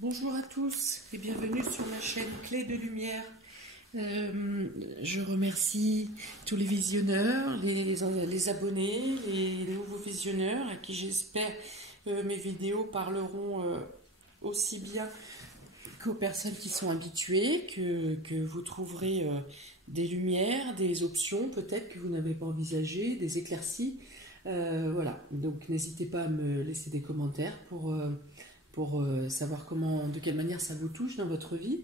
Bonjour à tous et bienvenue sur ma chaîne Clé de Lumière. Je remercie tous les visionneurs, les abonnés, les nouveaux visionneurs à qui j'espère mes vidéos parleront aussi bien qu'aux personnes qui sont habituées, que vous trouverez des lumières, des options peut-être que vous n'avez pas envisagées, des éclaircies. Voilà, donc n'hésitez pas à me laisser des commentaires pour savoir de quelle manière ça vous touche dans votre vie.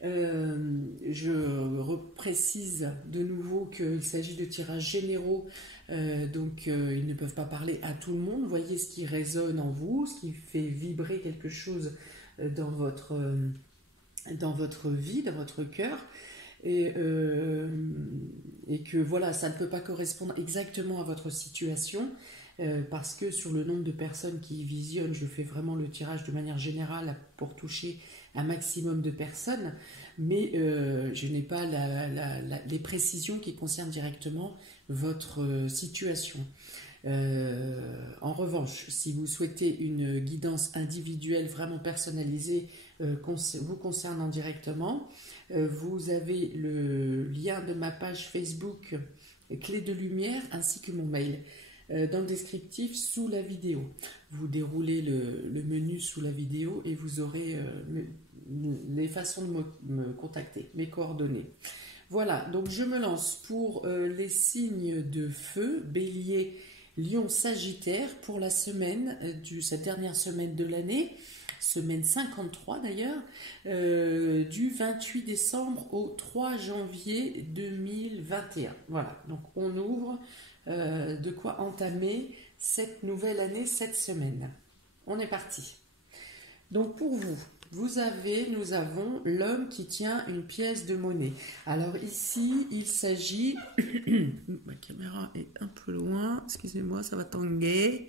Je précise de nouveau qu'il s'agit de tirages généraux, donc ils ne peuvent pas parler à tout le monde. Voyez ce qui résonne en vous, ce qui fait vibrer quelque chose dans votre vie, dans votre cœur. Et que voilà, ça ne peut pas correspondre exactement à votre situation, parce que sur le nombre de personnes qui visionnent, je fais vraiment le tirage de manière générale pour toucher un maximum de personnes, mais je n'ai pas les précisions qui concernent directement votre situation. En revanche, si vous souhaitez une guidance individuelle vraiment personnalisée vous concernant directement, vous avez le lien de ma page Facebook Clé de Lumière ainsi que mon mail dans le descriptif sous la vidéo. Vous déroulez le menu sous la vidéo et vous aurez les façons de me contacter, mes coordonnées. Voilà, donc je me lance pour les signes de feu, Bélier, Lion, Sagittaire, pour la semaine, cette dernière semaine de l'année, semaine 53 d'ailleurs, du 28 décembre au 3 janvier 2021. Voilà, donc on ouvre de quoi entamer cette nouvelle année, cette semaine. On est parti. Donc pour vous, nous avons l'homme qui tient une pièce de monnaie. Alors ici, il s'agit... Ma caméra est un peu loin, excusez-moi, ça va tanguer.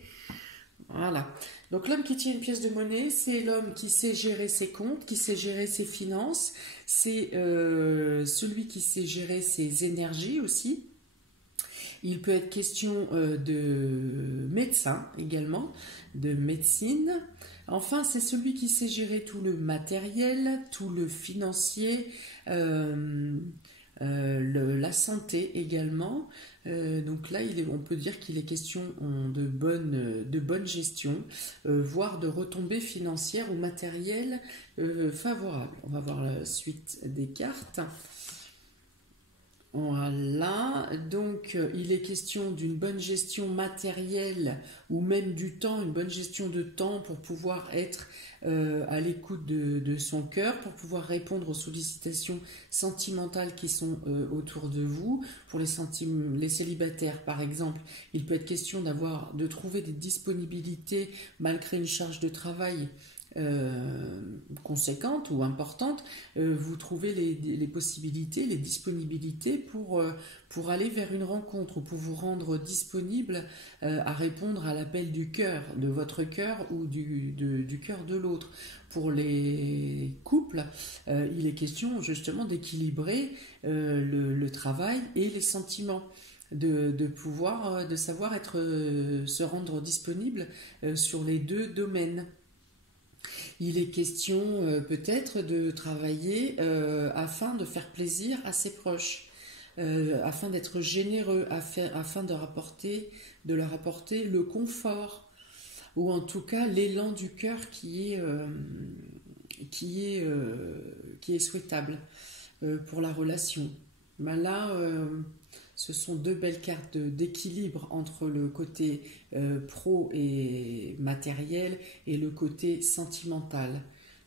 Voilà. Donc l'homme qui tient une pièce de monnaie, c'est l'homme qui sait gérer ses comptes, qui sait gérer ses finances. C'est celui qui sait gérer ses énergies aussi. Il peut être question de médecin également, de médecine. Enfin, c'est celui qui sait gérer tout le matériel, tout le financier, la santé également. Donc là, on peut dire qu'il est question de bonne gestion, voire de retombées financières ou matérielles favorables. On va voir la suite des cartes. Voilà, donc il est question d'une bonne gestion matérielle ou même du temps, une bonne gestion de temps pour pouvoir être à l'écoute de son cœur, pour pouvoir répondre aux sollicitations sentimentales qui sont autour de vous. Pour les célibataires par exemple, il peut être question de trouver des disponibilités malgré une charge de travail conséquente ou importante, vous trouvez les possibilités, les disponibilités pour aller vers une rencontre ou pour vous rendre disponible à répondre à l'appel du cœur, de votre cœur ou du cœur de l'autre. Pour les couples, il est question justement d'équilibrer le travail et les sentiments. De savoir se rendre disponible sur les deux domaines. Il est question peut-être de travailler afin de faire plaisir à ses proches, afin d'être généreux, afin de leur apporter le confort, ou en tout cas l'élan du cœur qui est souhaitable pour la relation. Ben là, ce sont deux belles cartes d'équilibre entre le côté pro et matériel et le côté sentimental.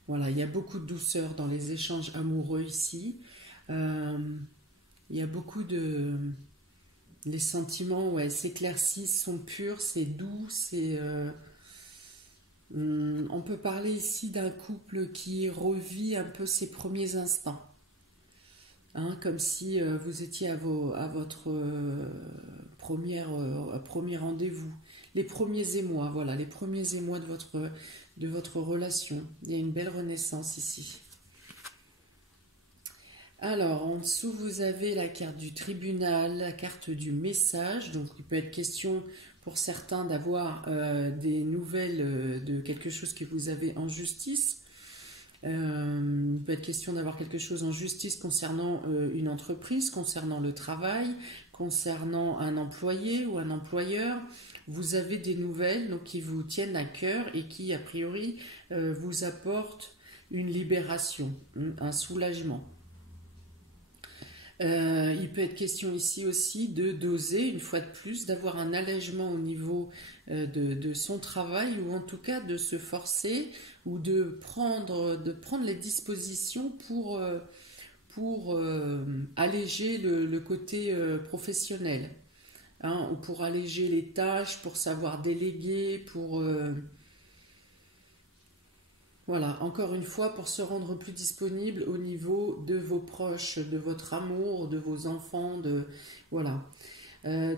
Voilà, il y a beaucoup de douceur dans les échanges amoureux ici. Il y a beaucoup de... Les sentiments s'éclaircissent, sont purs, c'est doux, on peut parler ici d'un couple qui revit un peu ses premiers instants. Comme si vous étiez à votre premier rendez-vous, les premiers émois, voilà, les premiers émois de votre relation. Il y a une belle renaissance ici. Alors, en dessous, vous avez la carte du tribunal, la carte du message. Donc, il peut être question pour certains d'avoir des nouvelles de quelque chose que vous avez en justice. Il peut être question d'avoir quelque chose en justice concernant une entreprise, concernant le travail, concernant un employé ou un employeur. Vous avez des nouvelles donc, qui vous tiennent à cœur et qui, a priori, vous apportent une libération, un soulagement. Il peut être question ici aussi de doser, une fois de plus, d'avoir un allègement au niveau de son travail ou en tout cas de se forcer ou de prendre les dispositions pour alléger le côté professionnel, hein, ou pour alléger les tâches, pour savoir déléguer, pour... Voilà, encore une fois, pour se rendre plus disponible au niveau de vos proches, de votre amour, de vos enfants, voilà.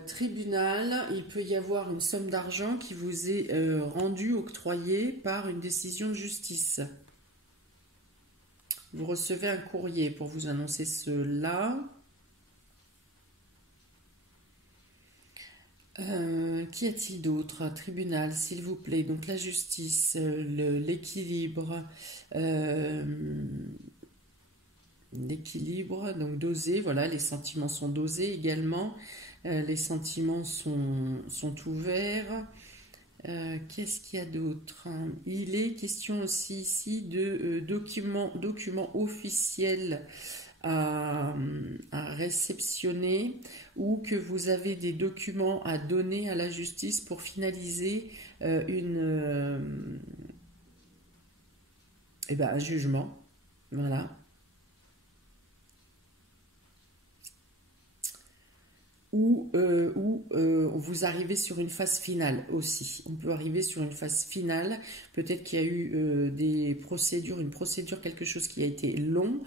Tribunal, il peut y avoir une somme d'argent qui vous est rendue, octroyée par une décision de justice. Vous recevez un courrier pour vous annoncer cela. Qu'y a-t-il d'autre? Tribunal, s'il vous plaît. Donc la justice, l'équilibre, donc dosé, voilà, les sentiments sont dosés également. Les sentiments sont ouverts. Qu'est-ce qu'il y a d'autre? Il est question aussi ici de documents officiels à réceptionner ou que vous avez des documents à donner à la justice pour finaliser un jugement. Voilà. Ou vous arrivez sur une phase finale aussi. On peut arriver sur une phase finale. Peut-être qu'il y a eu une procédure, quelque chose qui a été long,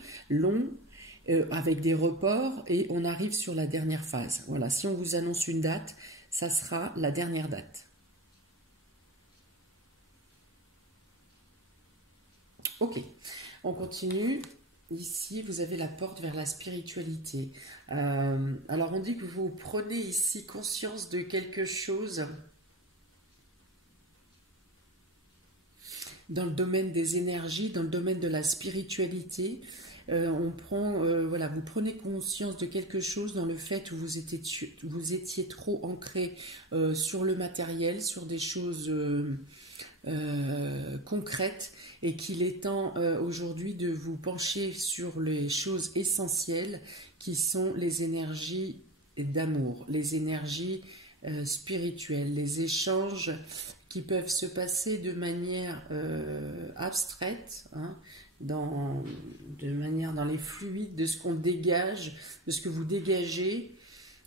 avec des reports, et on arrive sur la dernière phase. Voilà, si on vous annonce une date, ça sera la dernière date. Ok, on continue. Ici, vous avez la porte vers la spiritualité. Alors, on dit que vous prenez ici conscience de quelque chose dans le domaine des énergies, dans le domaine de la spiritualité. Vous prenez conscience de quelque chose dans le fait où vous étiez trop ancré sur le matériel, sur des choses concrètes, et qu'il est temps aujourd'hui de vous pencher sur les choses essentielles qui sont les énergies d'amour, les énergies spirituelles, les échanges qui peuvent se passer de manière abstraite, hein, dans les fluides de ce qu'on dégage, de ce que vous dégagez,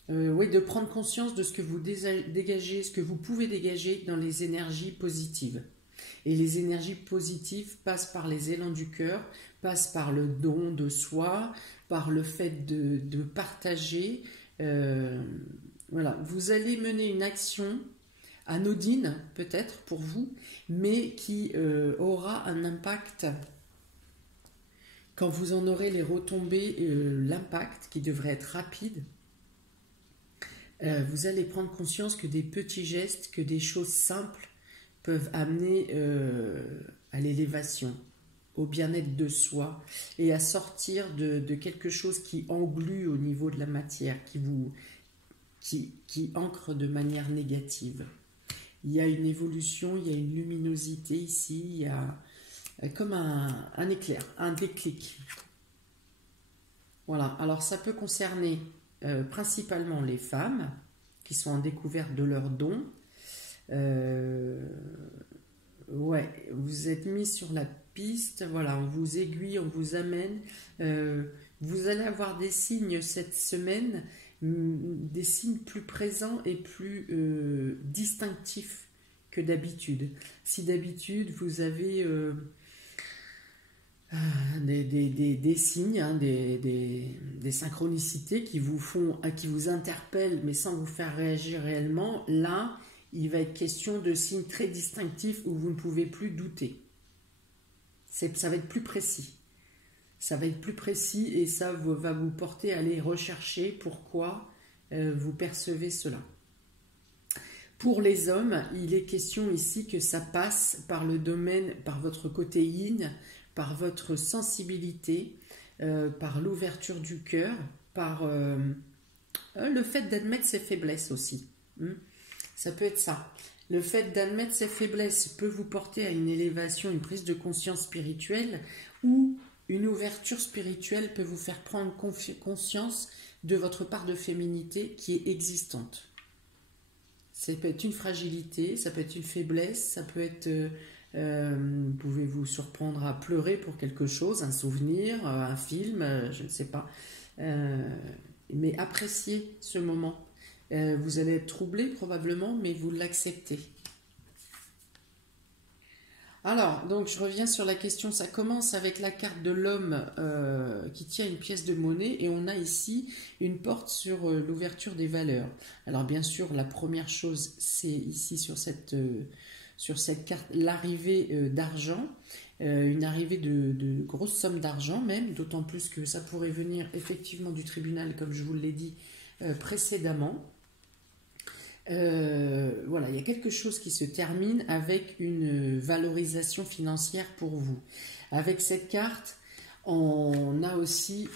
de prendre conscience de ce que vous dégagez, ce que vous pouvez dégager dans les énergies positives. Et les énergies positives passent par les élans du cœur, passent par le don de soi, par le fait de partager. Voilà, vous allez mener une action anodine peut-être pour vous, mais qui aura un impact quand vous en aurez les retombées, l'impact qui devrait être rapide. Vous allez prendre conscience que des petits gestes, que des choses simples peuvent amener à l'élévation, au bien-être de soi et à sortir de quelque chose qui englue au niveau de la matière, qui ancre de manière négative. Il y a une évolution, il y a une luminosité ici, il y a comme un éclair, un déclic. Voilà, alors ça peut concerner principalement les femmes qui sont en découverte de leurs dons. Vous êtes mis sur la piste, voilà, on vous aiguille, on vous amène. Vous allez avoir des signes cette semaine, des signes plus présents et plus distinctifs que d'habitude. Si d'habitude vous avez des signes, hein, des synchronicités qui vous interpellent mais sans vous faire réagir réellement, là il va être question de signes très distinctifs où vous ne pouvez plus douter. Ça va être plus précis. Ça va être plus précis et ça va vous porter à aller rechercher pourquoi vous percevez cela. Pour les hommes, il est question ici que ça passe par le domaine, par votre côté yin, par votre sensibilité, par l'ouverture du cœur, par le fait d'admettre ses faiblesses aussi. Ça peut être ça. Le fait d'admettre ses faiblesses peut vous porter à une élévation, une prise de conscience spirituelle, ou une ouverture spirituelle peut vous faire prendre conscience de votre part de féminité qui est existante. Ça peut être une fragilité, ça peut être une faiblesse, ça peut être... vous pouvez vous surprendre à pleurer pour quelque chose, un souvenir, un film, je ne sais pas. Mais appréciez ce moment. Vous allez être troublé probablement, mais vous l'acceptez. Alors, donc je reviens sur la question, ça commence avec la carte de l'homme qui tient une pièce de monnaie et on a ici une porte sur l'ouverture des valeurs. Alors bien sûr, la première chose, c'est ici sur cette carte, l'arrivée d'argent, une arrivée de grosses sommes d'argent même, d'autant plus que ça pourrait venir effectivement du tribunal, comme je vous l'ai dit précédemment. Voilà, il y a quelque chose qui se termine avec une valorisation financière pour vous. Avec cette carte, on a aussi,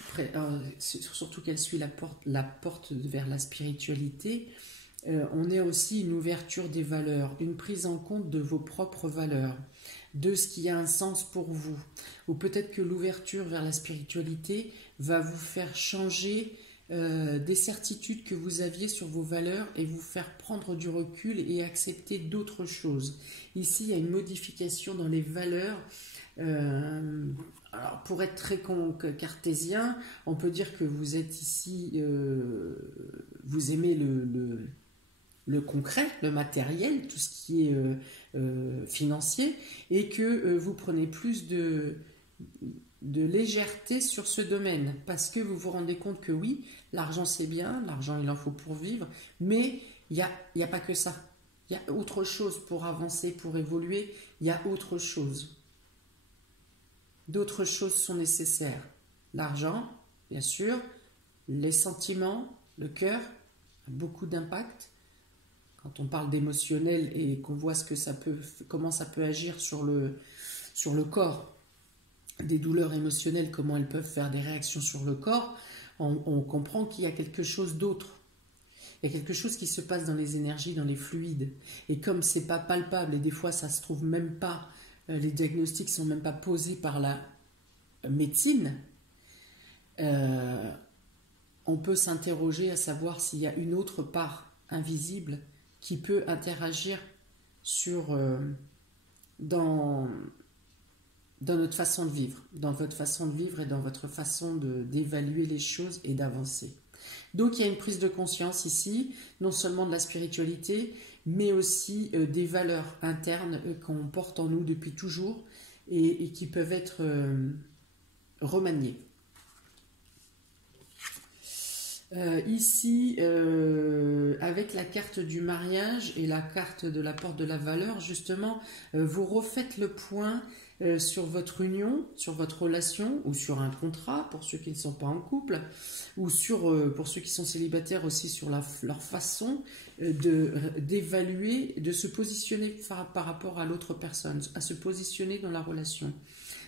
surtout qu'elle suit la porte vers la spiritualité, on a aussi une ouverture des valeurs, une prise en compte de vos propres valeurs, de ce qui a un sens pour vous. Ou peut-être que l'ouverture vers la spiritualité va vous faire changer des certitudes que vous aviez sur vos valeurs et vous faire prendre du recul et accepter d'autres choses. Ici, il y a une modification dans les valeurs. Alors, pour être très cartésien, on peut dire que vous êtes ici, vous aimez le concret, le matériel, tout ce qui est financier, et que vous prenez plus de légèreté sur ce domaine, parce que vous vous rendez compte que oui, l'argent c'est bien, l'argent il en faut pour vivre, mais il y a pas que ça. Il y a autre chose pour avancer, pour évoluer, il y a autre chose. D'autres choses sont nécessaires. L'argent, bien sûr, les sentiments, le cœur, a beaucoup d'impact. Quand on parle d'émotionnel et qu'on voit comment ça peut agir sur le corps, des douleurs émotionnelles, comment elles peuvent faire des réactions sur le corps, on comprend qu'il y a quelque chose d'autre. Il y a quelque chose qui se passe dans les énergies, dans les fluides. Et comme c'est pas palpable, et des fois ça se trouve même pas, les diagnostics sont même pas posés par la médecine, on peut s'interroger à savoir s'il y a une autre part invisible qui peut interagir dans notre façon de vivre, dans votre façon de vivre et dans votre façon d'évaluer les choses et d'avancer. Donc il y a une prise de conscience ici, non seulement de la spiritualité, mais aussi des valeurs internes qu'on porte en nous depuis toujours et qui peuvent être remaniées. Ici, avec la carte du mariage et la carte de la porte de la valeur, justement, vous refaites le point sur votre union, sur votre relation ou sur un contrat pour ceux qui ne sont pas en couple ou pour ceux qui sont célibataires aussi sur leur façon d'évaluer, de se positionner par rapport à l'autre personne, à se positionner dans la relation.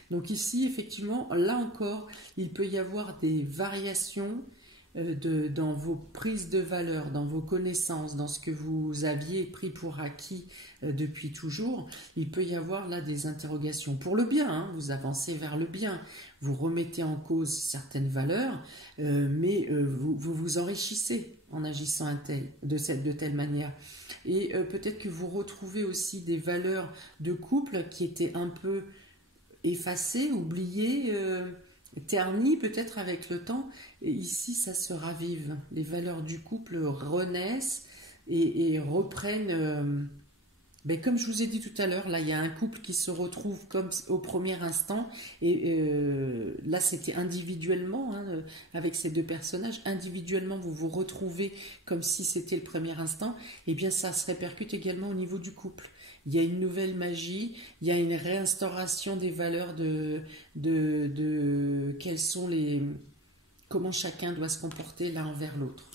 Donc ici, effectivement, là encore, il peut y avoir des variations dans vos prises de valeur, dans vos connaissances, dans ce que vous aviez pris pour acquis depuis toujours. Il peut y avoir là des interrogations pour le bien, hein, vous avancez vers le bien, vous remettez en cause certaines valeurs, mais vous vous enrichissez en agissant de telle manière. Et peut-être que vous retrouvez aussi des valeurs de couple qui étaient un peu effacées, oubliées, ternies peut-être avec le temps. Et ici, ça se ravive. Les valeurs du couple renaissent et reprennent... comme je vous ai dit tout à l'heure, là, il y a un couple qui se retrouve comme au premier instant. Et là, c'était individuellement, hein, avec ces deux personnages. Individuellement, vous vous retrouvez comme si c'était le premier instant. Et bien, ça se répercute également au niveau du couple. Il y a une nouvelle magie, il y a une réinstauration des valeurs comment chacun doit se comporter l'un envers l'autre.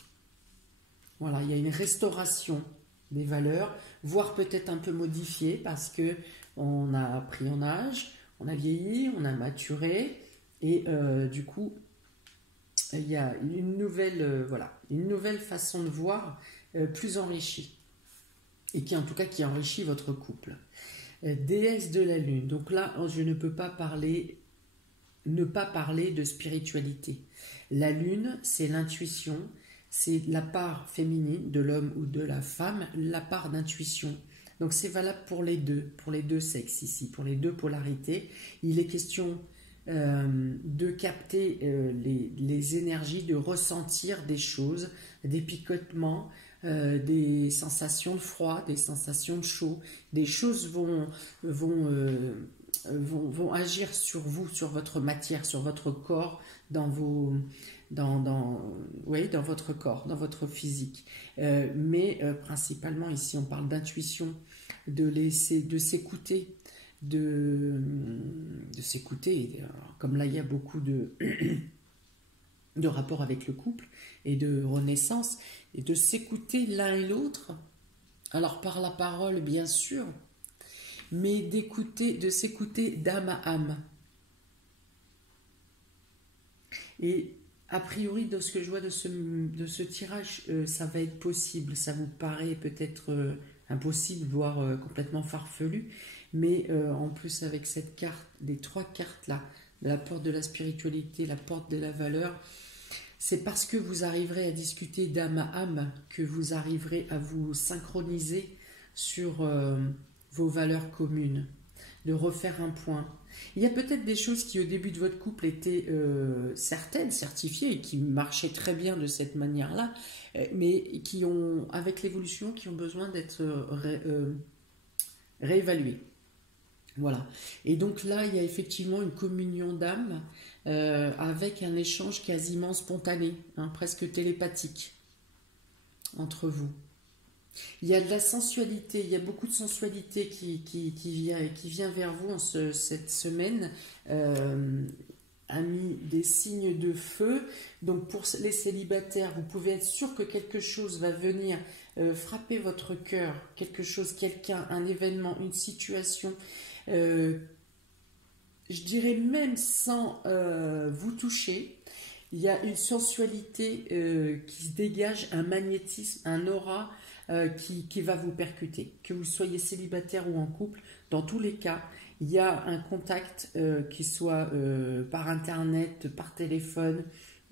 Voilà, il y a une restauration des valeurs, voire peut-être un peu modifiée parce que on a pris en âge, On a vieilli, on a maturé, et du coup, il y a une nouvelle, voilà, une nouvelle façon de voir plus enrichie, et qui en tout cas qui enrichit votre couple. Déesse de la Lune. Donc là, je ne peux pas ne pas parler de spiritualité. La Lune, c'est l'intuition, c'est la part féminine de l'homme ou de la femme, la part d'intuition. Donc c'est valable pour les deux sexes ici, pour les deux polarités. Il est question de capter les énergies, de ressentir des choses, des picotements, des sensations de froid, des sensations de chaud. Des choses vont agir sur vous, sur votre matière, sur votre corps, dans votre corps, dans votre physique. Mais principalement ici, on parle d'intuition, de s'écouter, de s'écouter. Comme là, il y a beaucoup de rapports avec le couple et de renaissance, et de s'écouter l'un et l'autre. Alors par la parole, bien sûr, mais de s'écouter d'âme à âme. Et a priori, de ce que je vois de ce tirage, ça va être possible. Ça vous paraît peut-être impossible, voire complètement farfelu, mais en plus avec cette carte, les 3 cartes là, la porte de la spiritualité, la porte de la valeur, c'est parce que vous arriverez à discuter d'âme à âme que vous arriverez à vous synchroniser sur vos valeurs communes, de refaire un point. Il y a peut-être des choses qui au début de votre couple étaient certaines, certifiées, et qui marchaient très bien de cette manière-là, mais qui ont, avec l'évolution, qui ont besoin d'être réévaluées. Voilà. Et donc là, il y a effectivement une communion d'âme avec un échange quasiment spontané, presque télépathique entre vous. Il y a de la sensualité, il y a beaucoup de sensualité qui vient vers vous cette semaine, a mis des signes de feu. Donc pour les célibataires, vous pouvez être sûr que quelque chose va venir frapper votre cœur, quelque chose, quelqu'un, un événement, une situation, je dirais même sans vous toucher. Il y a une sensualité qui se dégage, un magnétisme, un aura qui va vous percuter. Que vous soyez célibataire ou en couple, dans tous les cas, il y a un contact qui soit par internet, par téléphone,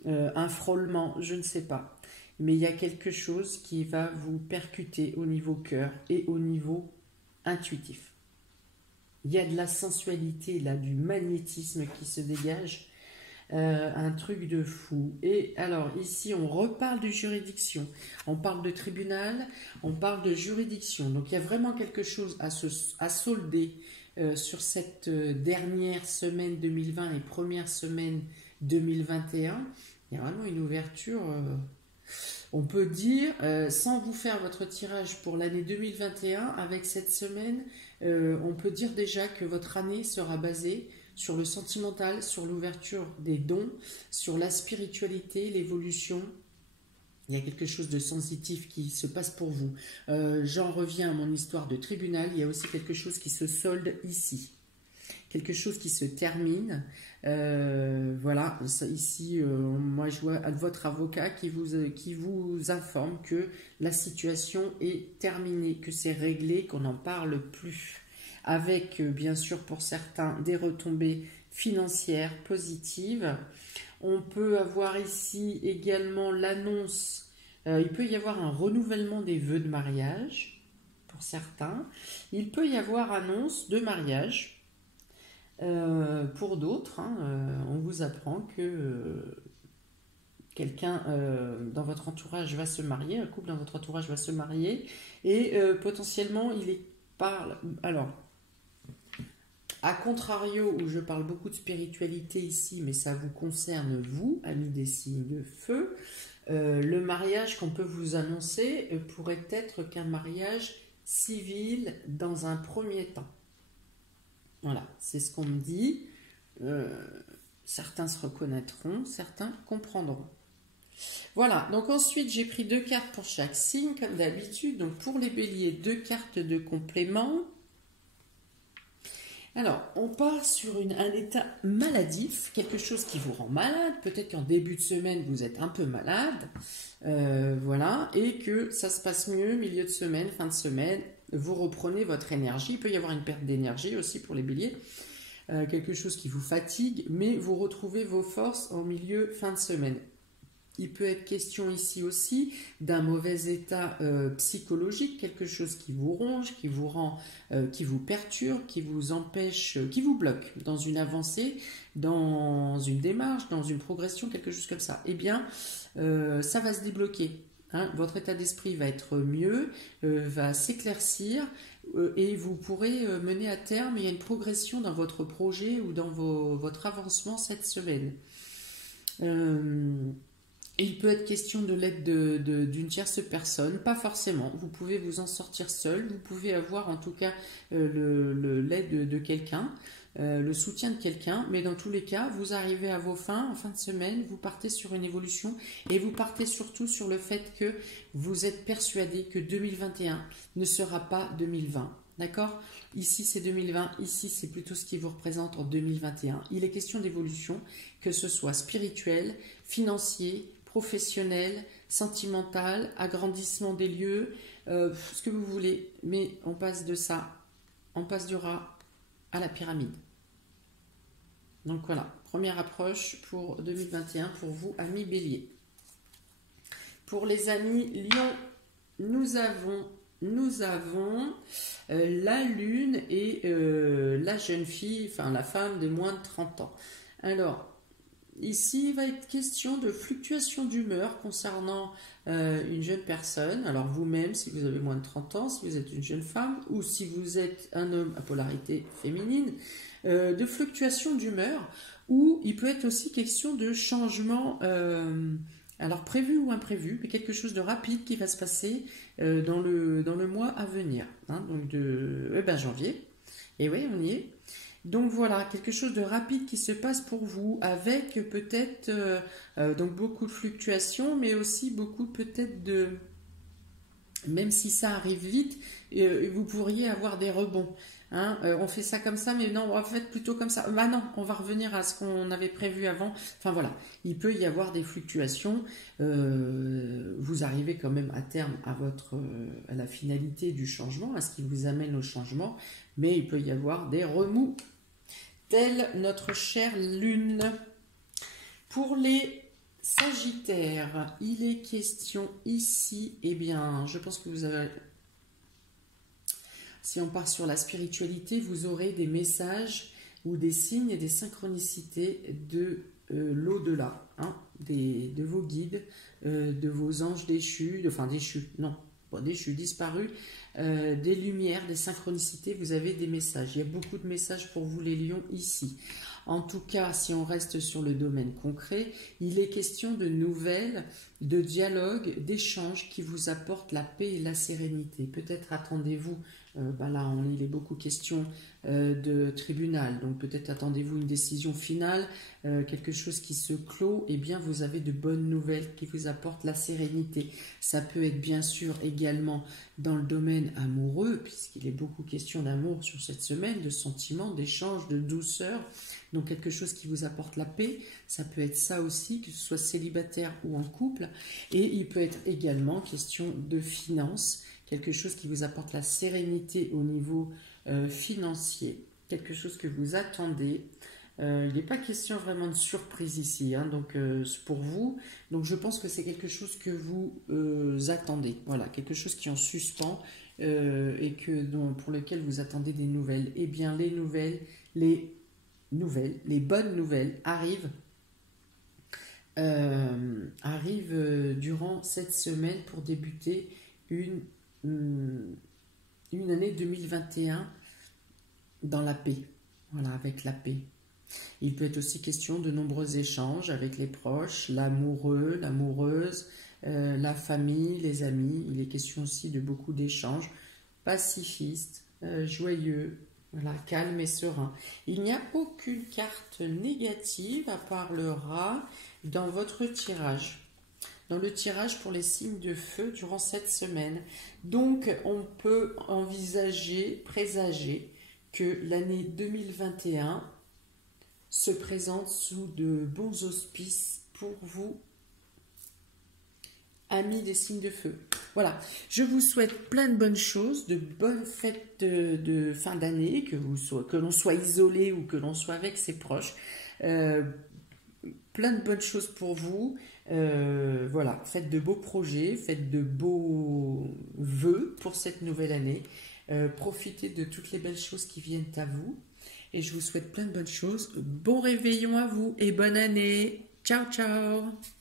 un frôlement, je ne sais pas. Mais il y a quelque chose qui va vous percuter au niveau cœur et au niveau intuitif. Il y a de la sensualité, là, du magnétisme qui se dégage. Un truc de fou. Et alors ici on reparle de juridiction, on parle de tribunal, on parle de juridiction. Donc il y a vraiment quelque chose à solder sur cette dernière semaine 2020 et première semaine 2021. Il y a vraiment une ouverture, on peut dire, sans vous faire votre tirage pour l'année 2021, avec cette semaine, on peut dire déjà que votre année sera basée sur le sentimental, sur l'ouverture des dons, sur la spiritualité, l'évolution. Il y a quelque chose de sensitif qui se passe pour vous. J'en reviens à mon histoire de tribunal. Il y a aussi quelque chose qui se solde ici. Quelque chose qui se termine. Voilà, ici, moi je vois votre avocat qui vous informe que la situation est terminée, que c'est réglé, qu'on n'en parle plus. Avec, bien sûr, pour certains, des retombées financières positives. On peut avoir ici également l'annonce, il peut y avoir un renouvellement des vœux de mariage, pour certains. Il peut y avoir annonce de mariage, pour d'autres. On vous apprend que quelqu'un dans votre entourage va se marier, un couple dans votre entourage va se marier, et potentiellement, il est par... Alors, a contrario, où je parle beaucoup de spiritualité ici, mais ça vous concerne vous, amis des signes de feu, le mariage qu'on peut vous annoncer pourrait être qu'un mariage civil dans un premier temps. Voilà, c'est ce qu'on me dit. Certains se reconnaîtront, certains comprendront. Voilà, donc ensuite j'ai pris 2 cartes pour chaque signe, comme d'habitude. Donc pour les béliers, 2 cartes de complément. Alors, on part sur un état maladif, quelque chose qui vous rend malade. Peut-être qu'en début de semaine, vous êtes un peu malade. Voilà. Et que ça se passe mieux, milieu de semaine, fin de semaine. Vous reprenez votre énergie. Il peut y avoir une perte d'énergie aussi pour les béliers. Quelque chose qui vous fatigue, mais vous retrouvez vos forces en milieu, fin de semaine. Il peut être question ici aussi d'un mauvais état psychologique, quelque chose qui vous ronge, qui vous rend, qui vous perturbe, qui vous empêche, qui vous bloque dans une avancée, dans une démarche, dans une progression, quelque chose comme ça. Eh bien, ça va se débloquer. Hein. Votre état d'esprit va être mieux, va s'éclaircir et vous pourrez mener à terme. Il y a une progression dans votre projet ou dans votre avancement cette semaine. Il peut être question de l'aide d'une tierce personne, pas forcément. Vous pouvez vous en sortir seul, vous pouvez avoir en tout cas l'aide de quelqu'un, le soutien de quelqu'un, mais dans tous les cas, vous arrivez à vos fins en fin de semaine, vous partez sur une évolution et vous partez surtout sur le fait que vous êtes persuadé que 2021 ne sera pas 2020. D'accord? Ici, c'est 2020. Ici, c'est plutôt ce qui vous représente en 2021. Il est question d'évolution, que ce soit spirituel, financier, professionnel, sentimental, agrandissement des lieux, ce que vous voulez. Mais on passe de ça, on passe du rat à la pyramide. Donc voilà, première approche pour 2021 pour vous, amis bélier. Pour les amis lion, nous avons la lune et la jeune fille, enfin la femme de moins de 30 ans. Alors, ici, il va être question de fluctuation d'humeur concernant une jeune personne. Alors vous-même, si vous avez moins de 30 ans, si vous êtes une jeune femme, ou si vous êtes un homme à polarité féminine, de fluctuation d'humeur, ou il peut être aussi question de changement, alors prévu ou imprévu, mais quelque chose de rapide qui va se passer dans le mois à venir, hein, donc de janvier. Et oui, on y est. Donc voilà, quelque chose de rapide qui se passe pour vous, avec peut-être donc beaucoup de fluctuations, mais aussi beaucoup peut-être de... Même si ça arrive vite, vous pourriez avoir des rebonds. Hein, on fait ça comme ça, mais non, on va faire plutôt comme ça. Bah non, on va revenir à ce qu'on avait prévu avant. Enfin voilà, il peut y avoir des fluctuations. Vous arrivez quand même à terme à la finalité du changement, à ce qui vous amène au changement, mais il peut y avoir des remous, telle notre chère lune. Pour les Sagittaires, il est question ici, eh bien, je pense que vous avez... Si on part sur la spiritualité, vous aurez des messages ou des signes et des synchronicités de l'au-delà, hein, de vos guides, de vos anges déchus, déchus, disparus, des lumières, des synchronicités, vous avez des messages. Il y a beaucoup de messages pour vous les lions ici. En tout cas, si on reste sur le domaine concret, il est question de nouvelles, de dialogues, d'échanges qui vous apportent la paix et la sérénité. Peut-être attendez-vous, là il est beaucoup question de tribunal, donc peut-être attendez-vous une décision finale, quelque chose qui se clôt, et bien vous avez de bonnes nouvelles qui vous apportent la sérénité. Ça peut être bien sûr également dans le domaine amoureux, puisqu'il est beaucoup question d'amour sur cette semaine, de sentiments, d'échanges, de douceur, donc quelque chose qui vous apporte la paix. Ça peut être ça aussi, que ce soit célibataire ou en couple, et il peut être également question de finances, quelque chose qui vous apporte la sérénité au niveau financier, quelque chose que vous attendez. Il n'est pas question vraiment de surprise ici, hein, donc pour vous. Donc je pense que c'est quelque chose que vous attendez. Voilà, quelque chose qui est en suspens et pour lequel vous attendez des nouvelles. Eh bien, les bonnes nouvelles arrivent durant cette semaine pour débuter une année 2021 dans la paix. Voilà, avec la paix. Il peut être aussi question de nombreux échanges avec les proches, l'amoureux, l'amoureuse, la famille, les amis. Il est question aussi de beaucoup d'échanges pacifistes, joyeux, voilà, calme et serein. Il n'y a aucune carte négative à part le rat dans votre tirage. Dans le tirage pour les signes de feu durant cette semaine. Donc, on peut envisager, présager que l'année 2021 se présente sous de bons auspices pour vous, amis des signes de feu. Voilà, je vous souhaite plein de bonnes choses, de bonnes fêtes de fin d'année, que l'on soit isolé ou que l'on soit avec ses proches. Plein de bonnes choses pour vous. Voilà, faites de beaux projets, faites de beaux vœux pour cette nouvelle année. Profitez de toutes les belles choses qui viennent à vous. Et je vous souhaite plein de bonnes choses. Bon réveillon à vous et bonne année. Ciao, ciao!